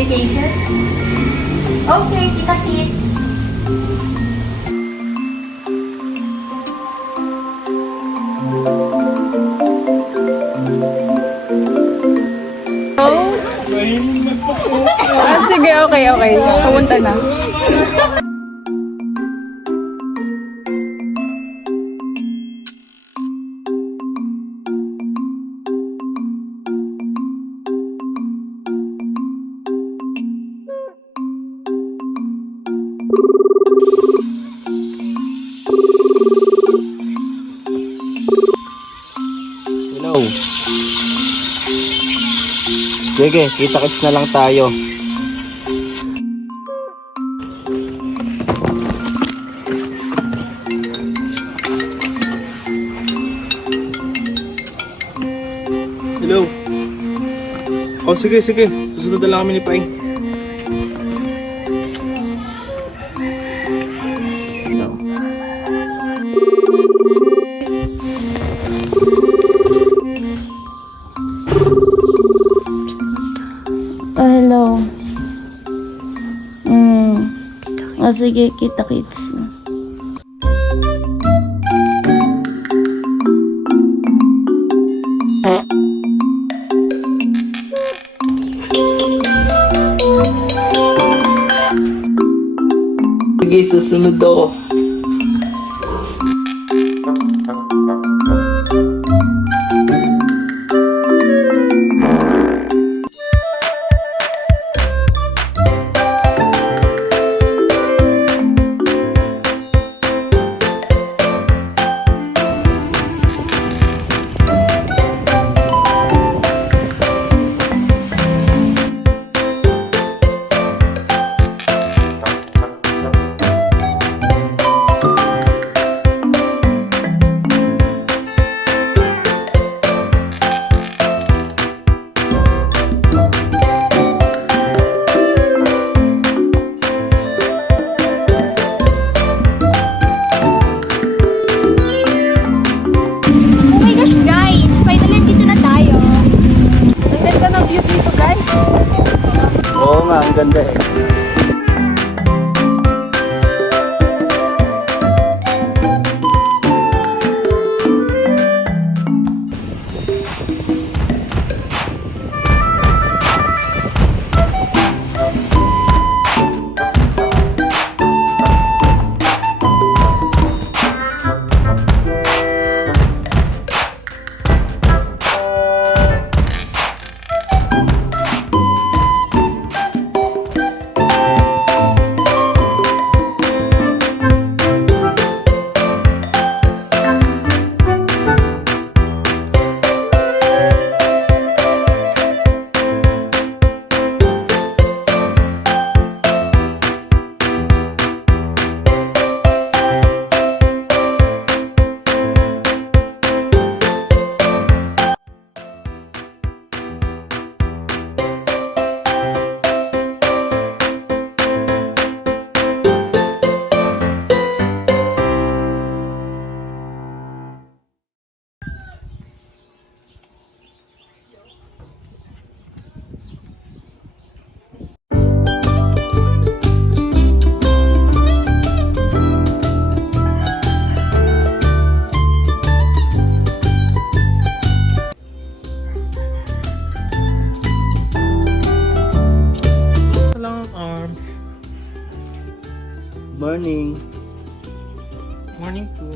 Vacation? Okay, kita-kits. Oh? Sige, okay. Pumunta na. Hello. Sige, kita-kits na lang tayo. Hello. Oh, sige. Susunod na lang kami ni Pai. Hello. Sige, kita-kits. Sige, susunod ako. Oo nga, ang ganda eh. Morning. Morning po.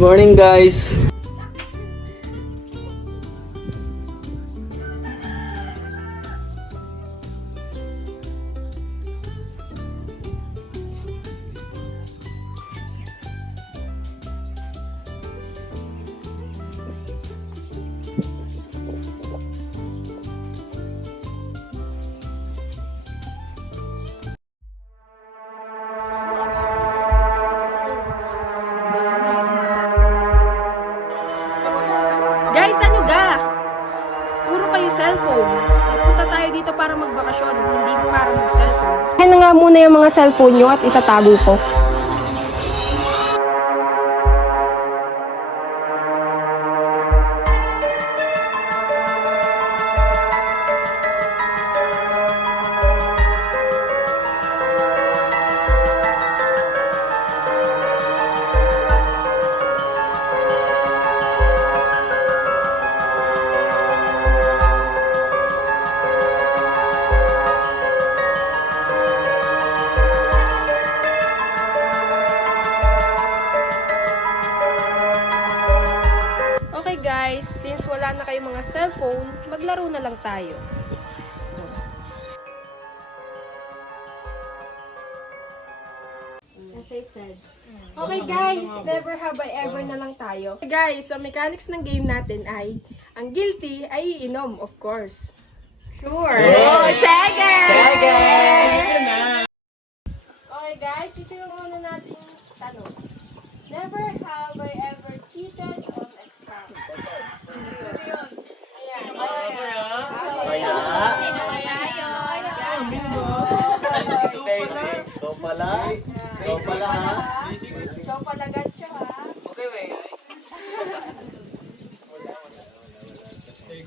morning, guys. Guys, ano ga? Puro kayo cellphone. Nagpunta tayo dito para magbakasyon, hindi para mag-cellphone. Kaya na nga muna yung mga cellphone nyo at itatago ko. Okay guys, since wala na kayong mga cellphone, maglaro na lang tayo. As I said. Okay guys, never have I ever na lang tayo. Guys, ang mechanics ng game natin ay, ang guilty ay iinom, of course. Sure! Oh, second! Okay guys, ito yung una nating tanong. Never have I ever cheated on exam. Ikaw pala. Ikaw pala, ha? Ikaw pala gacho ha. Okay, may.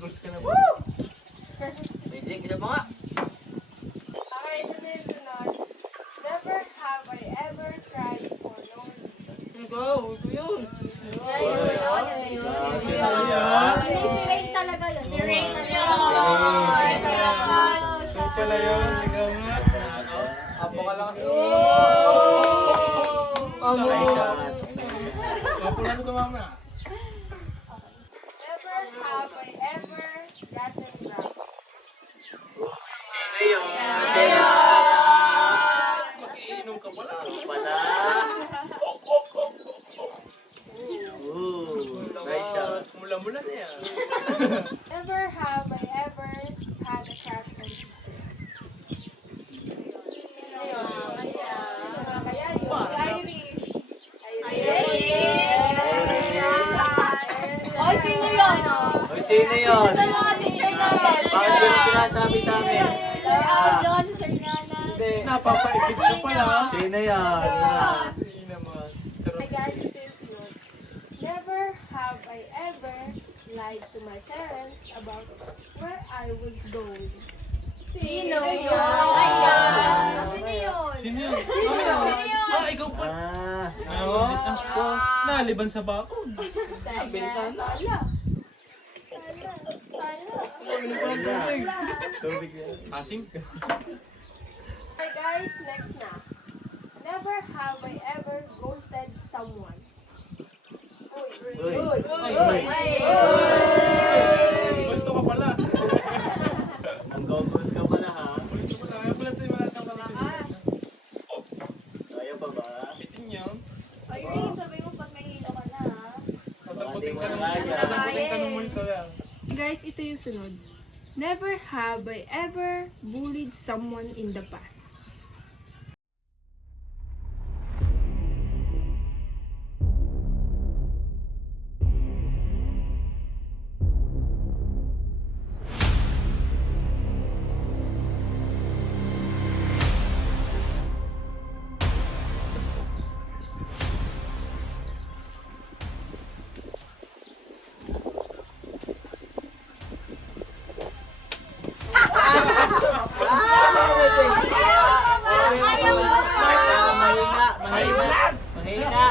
Goals ka na ba? Basic, isa pa nga. Okay, ito na yung sunod. Never have I ever cried for no reason. Ikaw, ito yun. Si Rain talaga yun. Si Rain talaga. Social na yun. Ikaw nga. Apo ka lang kasi. Apo na ito mama. Never have I ever gotten drunk. Mag-iinom ka pala. Pala. Nice shot. Mula-mula na yan. Never have I ever had a crush on you. Kaya yun. Oy, sino yun? Hoy, sino yun? Bakit mo sinasabi sa amin? Sir Aldon, Sir Nana. Napapaisip ka pala. Sino yan? Hindi naman. Hey guys, ito yung sunod. Never have I ever lied to my parents about where I was going. Sino yun? Ayan. Sino yun? Sino yun? Ah, ikaw pa. Naliban sa bako. Tubig yan. Asing ka. Hey guys, next na. Never have I ever ghosted someone. Uy. Bulto ka pala. Ang gogos ka pala, ha? Bulto ka pala. Kaya pala ito yung mga kapatid. Kaya pa ba? Itin nyo. Ay, Rain, sabi mo pag nahilo ka na, ha? Sasagutin ka ng multo lang. Guys, ito yung sunod. Never have I ever bullied someone in the past. Mahina.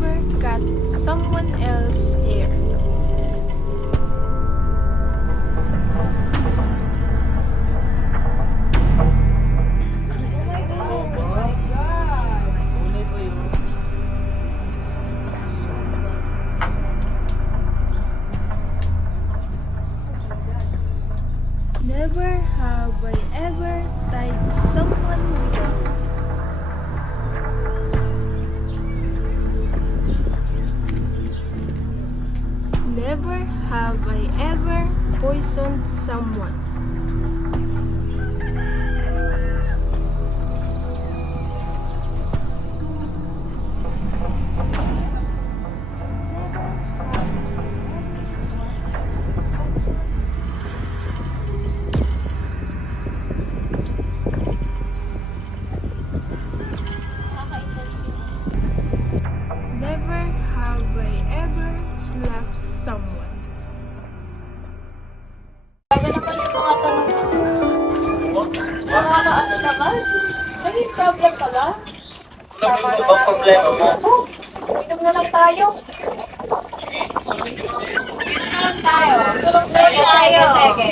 never cut someone else's hair. Never have I ever tied someone with a knot. Never have I ever poisoned someone. Never have I ever slapped someone. Bago naman yung mga tanong ko, sis. Nakakaano naman? May problem ka ba? Tama na Ang problema mo. Inom na lang tayo. Inom na lang tayo. Sige, sige, sige.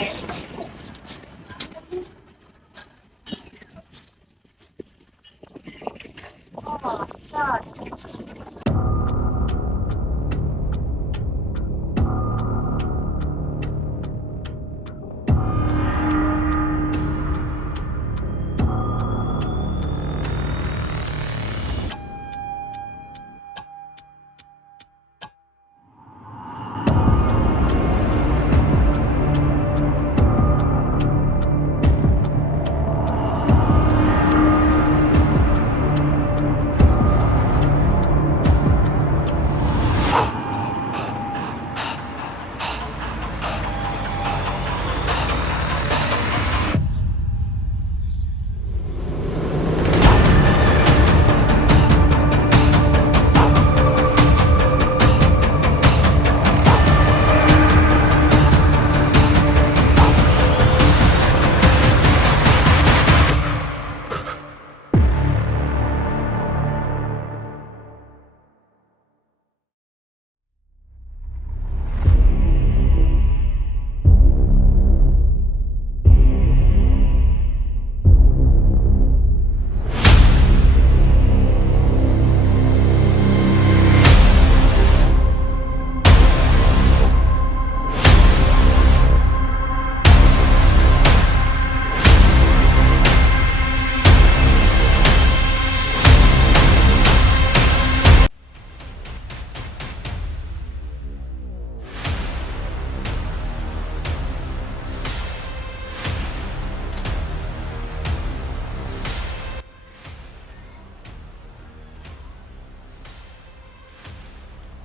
Oh my God.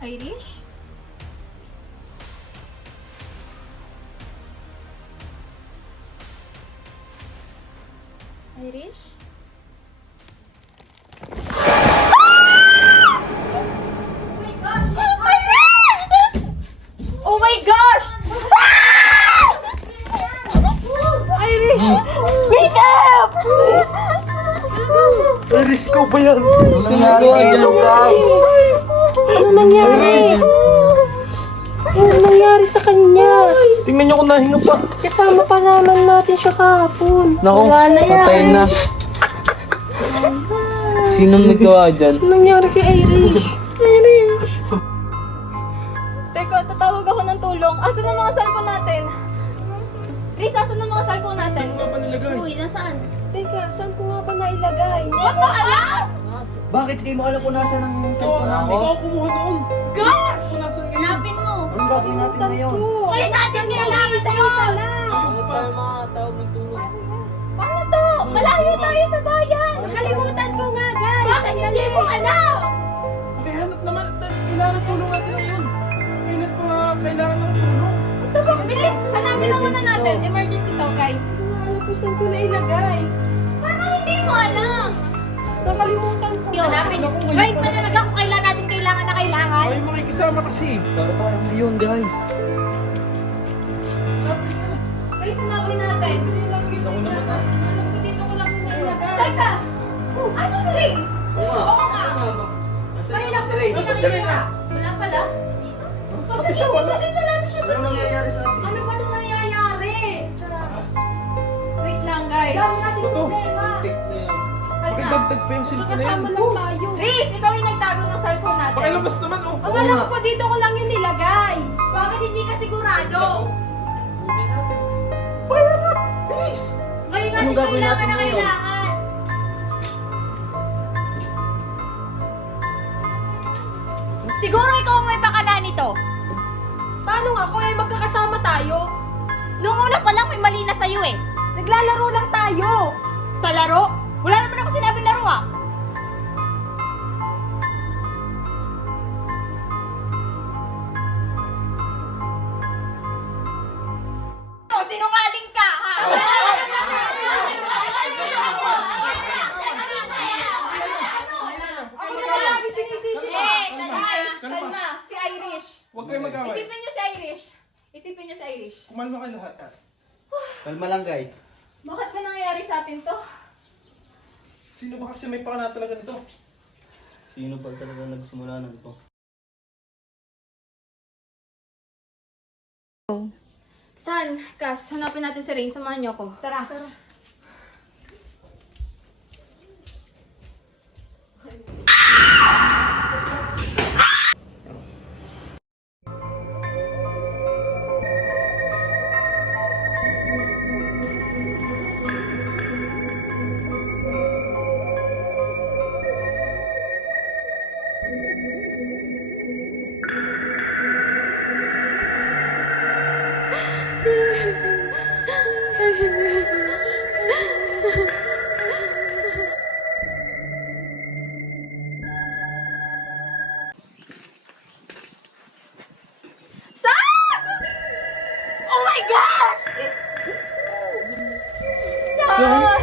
Irish? Irish? Oh my gosh! Irish! Wake up! Iris, ikaw ba yan? Ano nangyari kayo, guys? Ano nangyari? Ano nangyari sa kanya? Tingnan niyo kung nahinga pa. Kasama pa naman natin siya kahapon. Naku, patay na. Sinong nagawa dyan? Ano nangyari kay Irish? Irish! Teka, tatawag ako ng tulong. Asan ang mga cellphone natin? Riz, asan ang mga cellphone natin? Saan ba nilagay? Uy, nasaan? Teka, saan ko nga ba nailagay? Ba't mo alam? Bakit di mo alam kung nasa ng Oh, cellphone namin? ikaw kumuha noon. Gosh! Kung nasan ngayon? Hanapin mo. Anong gagawin natin ngayon? Uy, natin kailangan sa'yo! Ayun pa. Paano to? Malayo tayo sa bayan! Nakalimutan ko nga, guys! Bakit hindi mo alam? Makihanap naman. Kailangan ng tulong natin ngayon. Kailan pa kailangan ng tulong? Ito ba? Bilis! Hanapin na muna natin. Emergency to, guys. Hindi ko alam kung saan ko nailagay. Paano hindi mo alam? Nakalimutan ko. Hanapin. Naku, ngayon Wait, pa. pa talaga kung kailan natin kailangan na kailangan. Ay, makikisama kasi. Tara tayo ngayon, guys. Guys, hanapin natin. Ako naman ah. Dito ko lang nailagay. Teka! Ano si Ray? Oo nga. Wala pala. Pagkagising ko din wala na siya. Ano nangyayari sa atin? Ano ba itong nangyayari? Wait lang, guys. Ito. Tik na yan. Halika. Dagdag pa yung cellphone na yan. Tris, ikaw yung nagtago ng cellphone natin. Pakilabas naman oh. Oo nga. ko dito ko lang yung nilagay. Bakit hindi ka sigurado? Hindi natin. Bayan na! Bilis! Ngayon Anong gagawin natin ngayon? Siguro ikaw ang may pakala nito. Paano nga kung ay magkakasama tayo? Nung una pa lang may mali na sa'yo eh. Naglalaro lang tayo. Sa laro? Wala naman ako sinabing laro ah. Sinungaling ka ha? Ako na lagi sinisisi. Guys, kalma. Si Irish. Huwag kayo mag-away. Isipin niyo si Irish. Isipin niyo si Irish. Kumalma kayo lahat. Kalma lang guys. Bakit ba nangyayari sa atin to? Sino ba kasi may pakana talaga nito? Sino pa talaga nagsimula ng to? San? Kas, hanapin natin si Rain. Samahan niyo ako. Tara. San? Oh my gosh! San?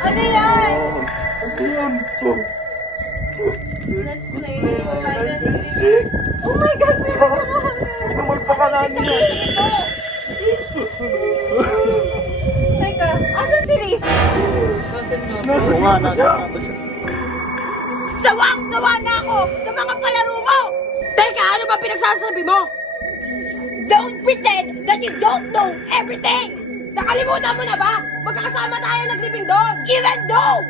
Ano yan? Let's play hide and seek. Oh my God! Ano may pakana niya? Teka, asan si Riz? Nasa nga, nasa Sawang-sawa na ako sa mga palaro mo! Teka, ano ba pinagsasabi mo? Don't pretend that you don't know everything! Nakalimutan mo na ba? Magkakasama tayo naglibing doon. Even though!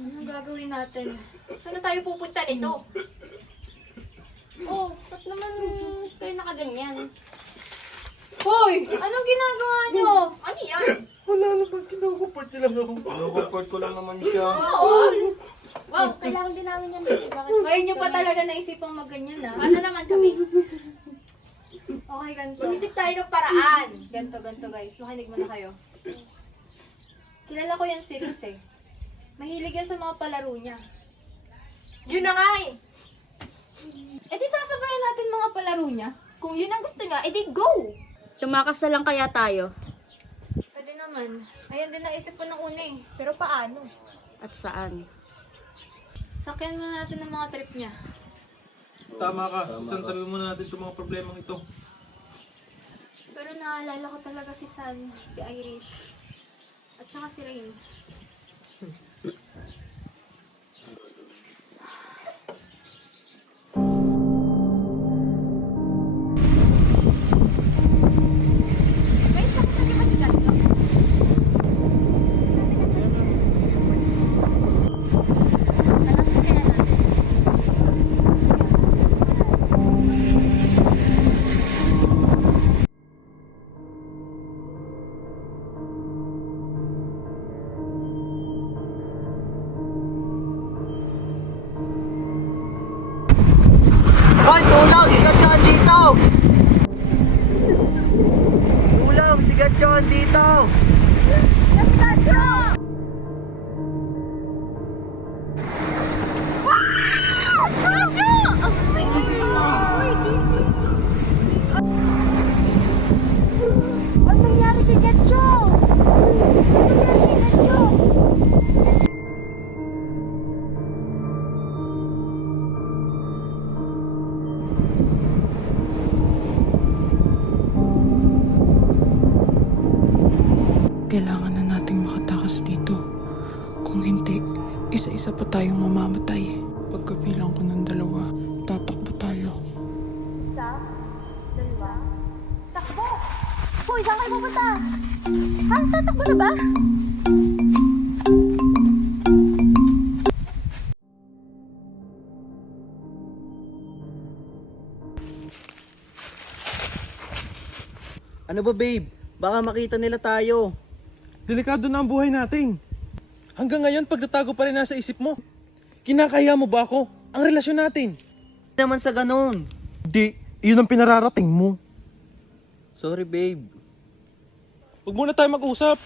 Anong gagawin natin? Saan na tayo pupunta nito? Oh, ba't naman kayo nakaganyan? Hoy! Anong ginagawa nyo? Ano yan? Wala naman, kinukuport niya lang ako. Kinukuport ko lang naman siya. Oo. Wow, kailangan din namin yan. Bakit? Ngayon nyo pa talaga naisipang magganyan ha? Paano naman kami? Okay, ganito. Isip tayo ng paraan. Ganto guys. Makinig muna kayo. Kilala ko yan si Riz eh. Mahilig yan sa mga palaro niya. Yun na nga eh. E di sasabayan natin mga palaro niya. Kung yun ang gusto niya, edi go! Tumakas na lang kaya tayo. Pwede naman. Ayan din naisip ko ng una eh. Pero paano? At saan? Sakyan muna natin ng mga trip niya. Tama ka. Isang tabi muna natin itong mga problemang ito. Pero naalala ko talaga si San, si Irish, at saka si Rain. May sakit na di ba si Ganto? Alam ko kaya natin. Hoy, tulong! Sigat yun dito! Tulong! Sigat yun dito! konti, isa-isa pa tayong mamamatay. Pagkabilang ko ng 2, tatakbo tayo. Takbo! Hoy, saan kayo pupunta? Ha? Tatakbo na ba? Ano ba babe? Baka makita nila tayo. Delikado na ang buhay natin. Hanggang ngayon, pagtatago pa rin nasa isip mo. Kinakaya mo ba ako? Ang relasyon natin. Hindi naman sa ganun. Di, yun ang pinararating mo. Sorry babe. Huwag muna tayo mag-usap.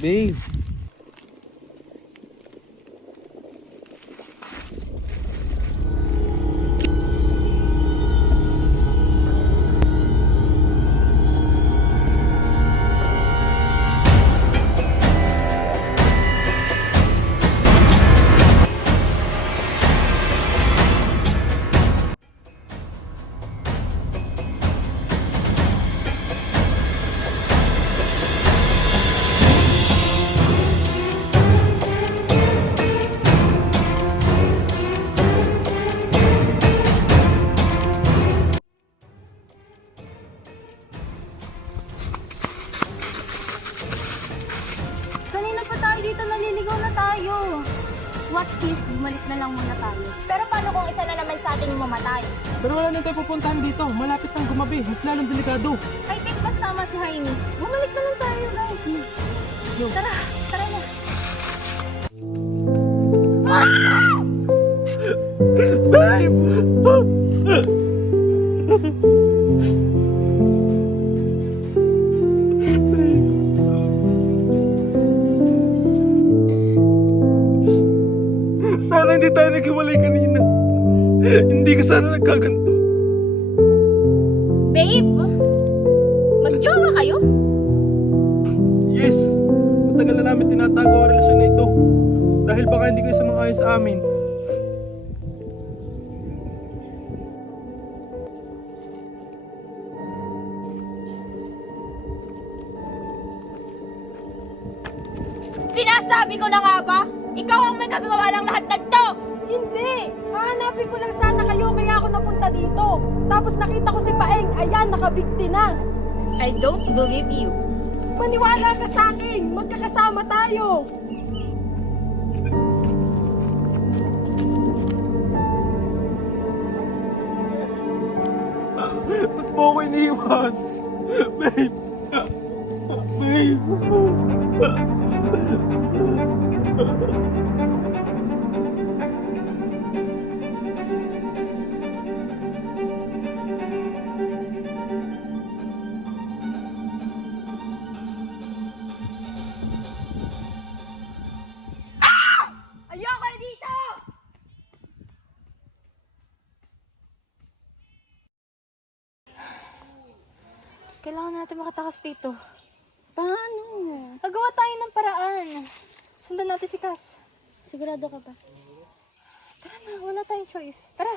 Babe. Kanina pa tayo dito, naliligaw na tayo. What if, bumalik na lang muna tayo? Pero paano kung isa na naman sa atin yung mamatay? Pero wala na tayo pupuntahan dito. Malapit ng gumabi. Mas lalong delikado. I think mas tama si Jaime. Bumalik na lang tayo, guys. Tara, tara na. Sana hindi tayo naghiwalay kanina. Hindi ka sana nagkaganto. Babe, magjowa kayo? Yes, matagal na namin tinatago ang relasyon na ito. Dahil baka hindi kayo sumang-ayon sa amin. Sinasabi ko na nga ba? Ikaw ang may kagawa ng lahat ng to! Hindi! Hahanapin ko lang sana kayo kaya ako napunta dito. Tapos nakita ko si Paeng, ayan, nakabigti na. I don't believe you. Maniwala ka sa akin, magkakasama tayo. Ba't mo ako iniwan? Babe! Babe! Ayoko na dito! Kailangan natin makatakas dito. Paano? Nagawa tayo ng paraan. Sundan natin si Cass. Sigurado ka ba? Tara na, wala tayong choice. Tara!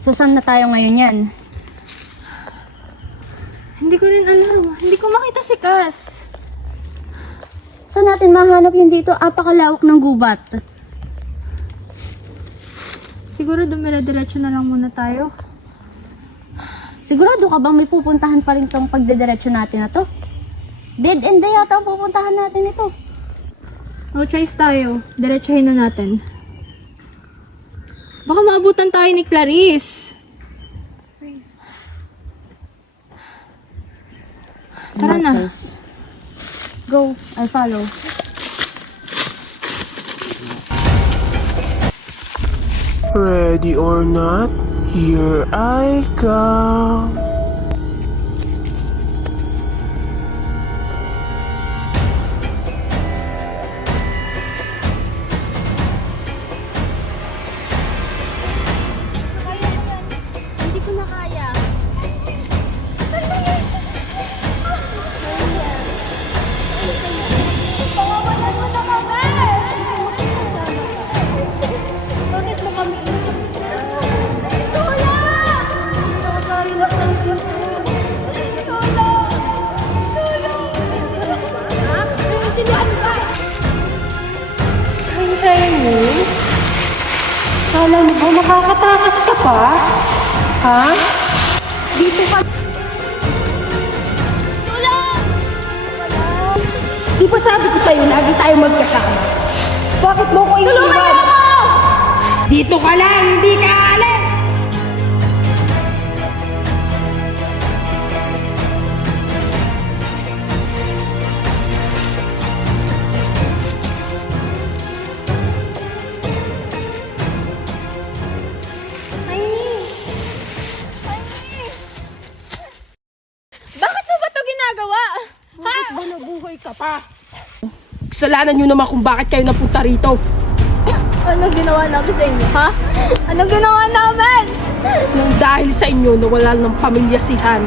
So, saan na tayo ngayon yan? Hindi ko rin alam. Hindi ko makita si Cass. Saan natin mahanap yun dito? Apakalawak ng gubat. Siguro dumire-diretso na lang muna tayo. Sigurado ka bang may pupuntahan pa rin tong pagdediretso natin na to? Dead end na yata ang pupuntahan natin ito. No choice tayo. Diretsuhin na natin. Baka maabutan tayo ni Clarice. Tara na. Marcos. Go, I follow. Ready or not, here I come. Kaya mo yan. Hindi ko na kaya. Nakakatakas ka pa? Ha? Dito ka... Di ba sabi ko sa'yo, lagi tayo magkasama? Bakit mo ko iniwan? Dito ka lang, hindi ka alis! Bakit mo ba ito ginagawa? Bakit ba nabuhay ka pa? Kasalanan nyo naman kung bakit kayo napunta rito. Ano ginawa namin sa inyo, ha? Ano ginawa namin? Nang dahil sa inyo, nawala ng pamilya si Han.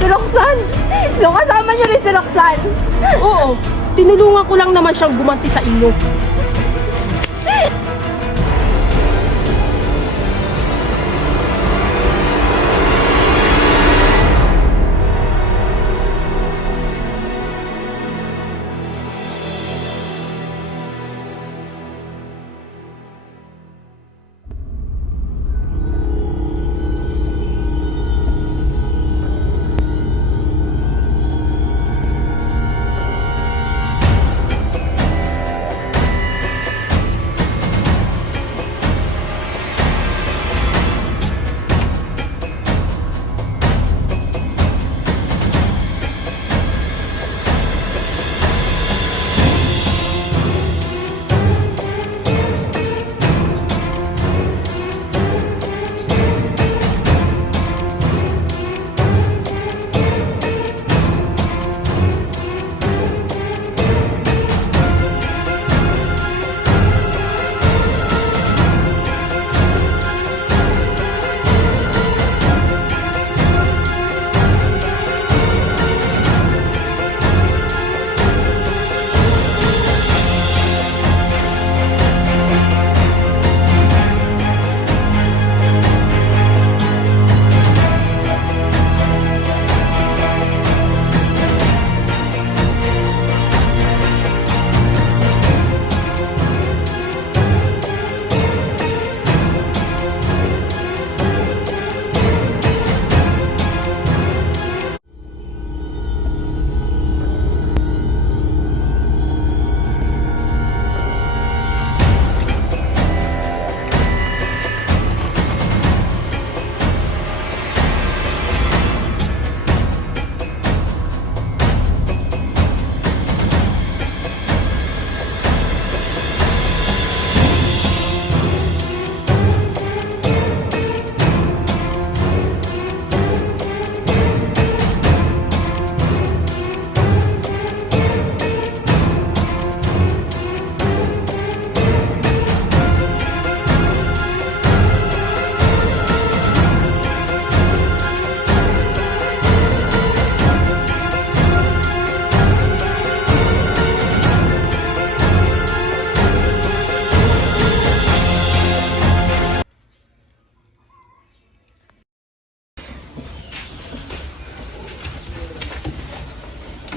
Si Roxanne! So kasama niyo rin si Roxanne? Oo, tinulungan ko lang naman siyang gumanti sa inyo.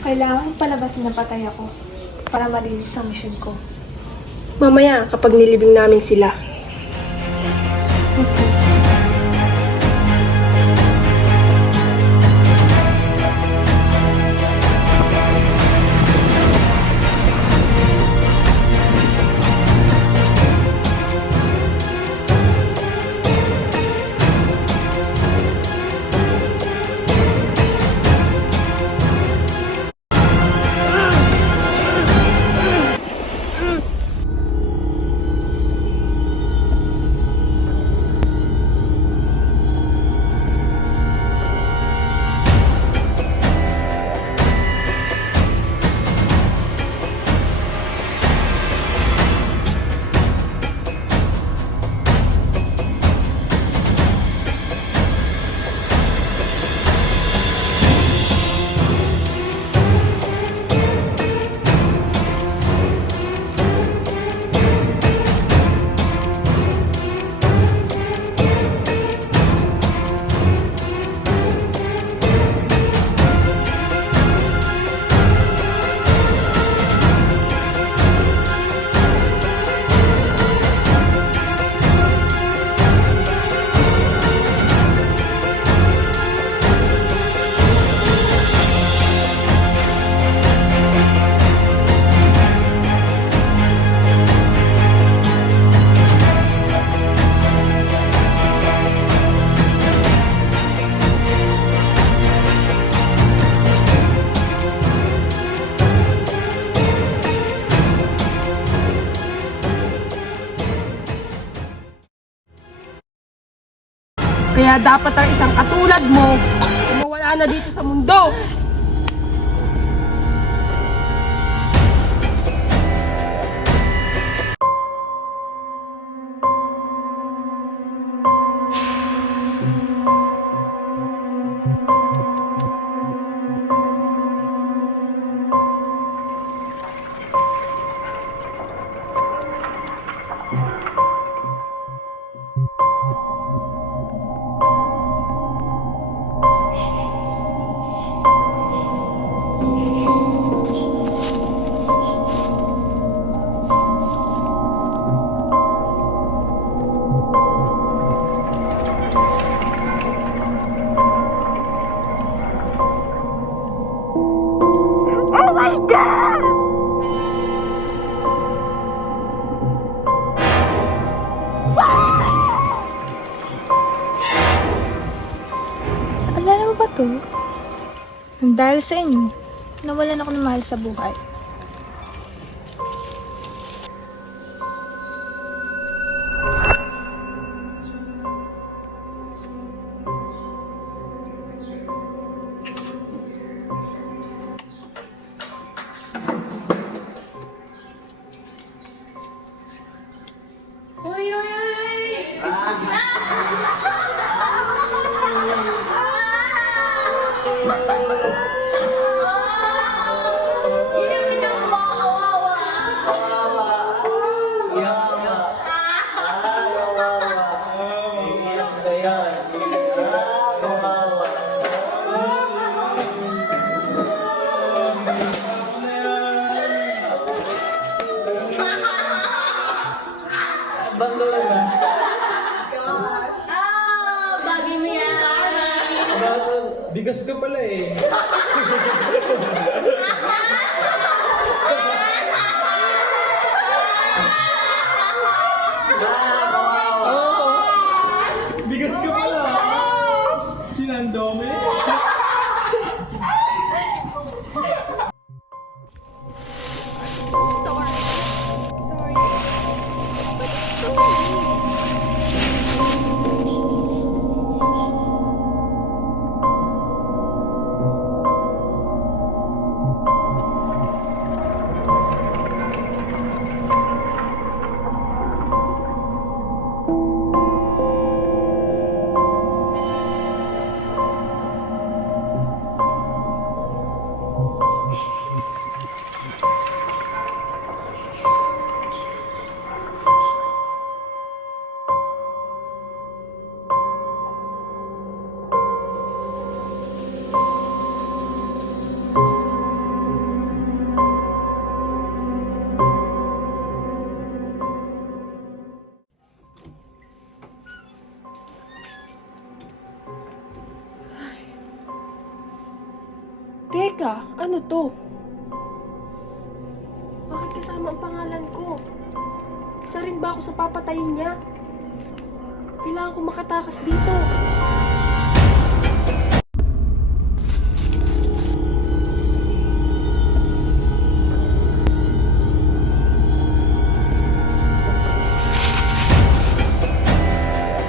Kailangan palabasin na patay ako para malinis ang mission ko. Mamaya, kapag nilibing namin sila. dapat ang isang katulad mo mawala na dito sa mundo. Alala mo ba to? Nang dahil sa inyo, nawalan ako ng mahal sa buhay. Bigas ka pala eh. Bigas ka pala. Sinandome. Teka, ano to? Bakit kasama ang pangalan ko? Isa rin ba ako sa papatayin niya? Kailangan ko makatakas dito.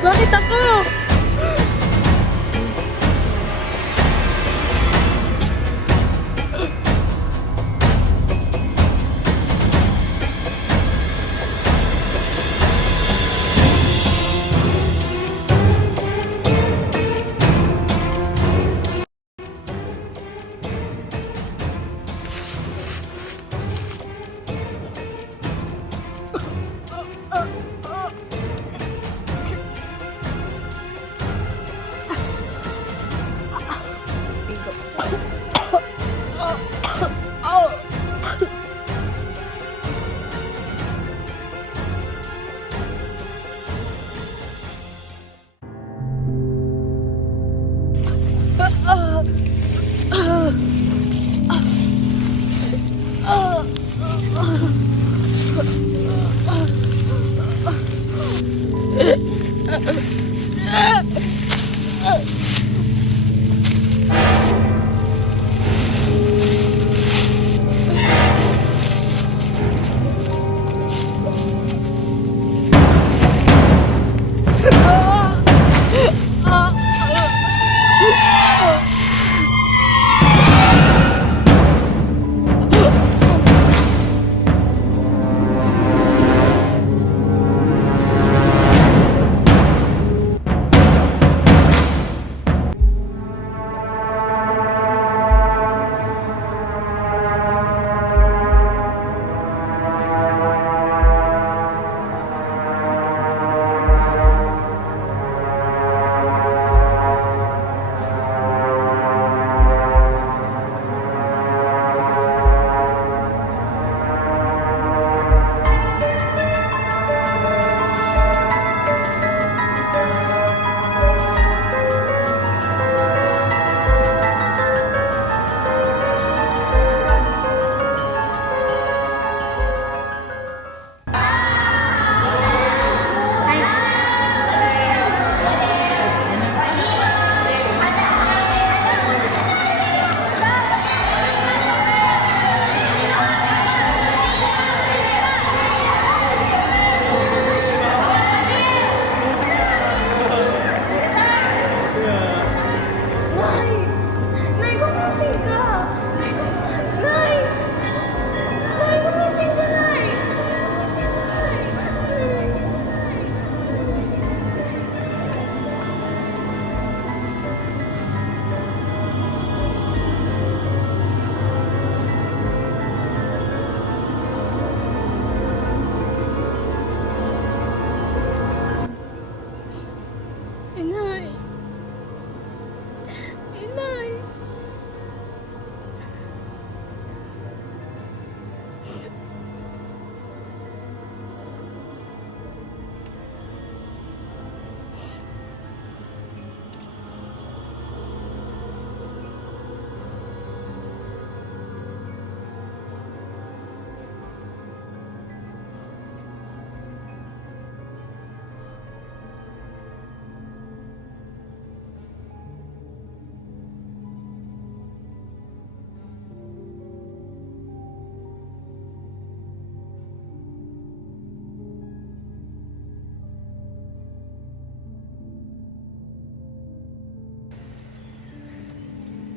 Bakit ako?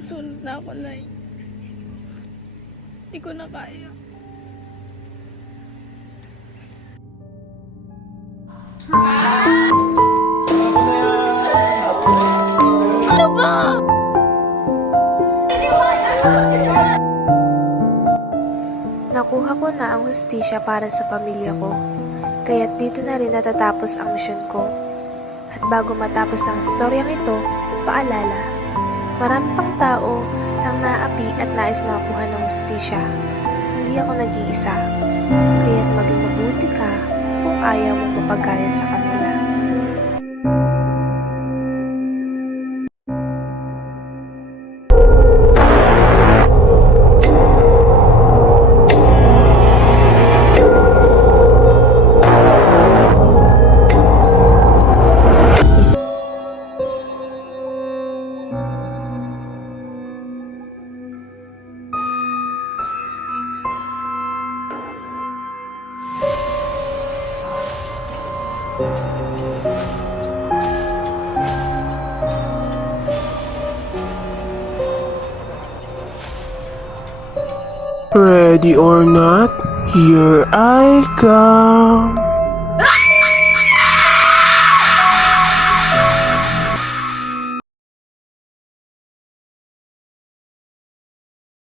Sumusunod na ako, Nay. Hindi ko na kaya. Nakuha ko na ang hustisya para sa pamilya ko, kaya't dito na rin natatapos ang misyon ko. At bago matapos ang storyang ito, paalala, marami pang tao ang naapi at nais makakuha ng hustisya. Hindi ako nag-iisa, kaya't maging mabuti ka kung ayaw mong mapagkaya sa kanila. Ready or not, here I come.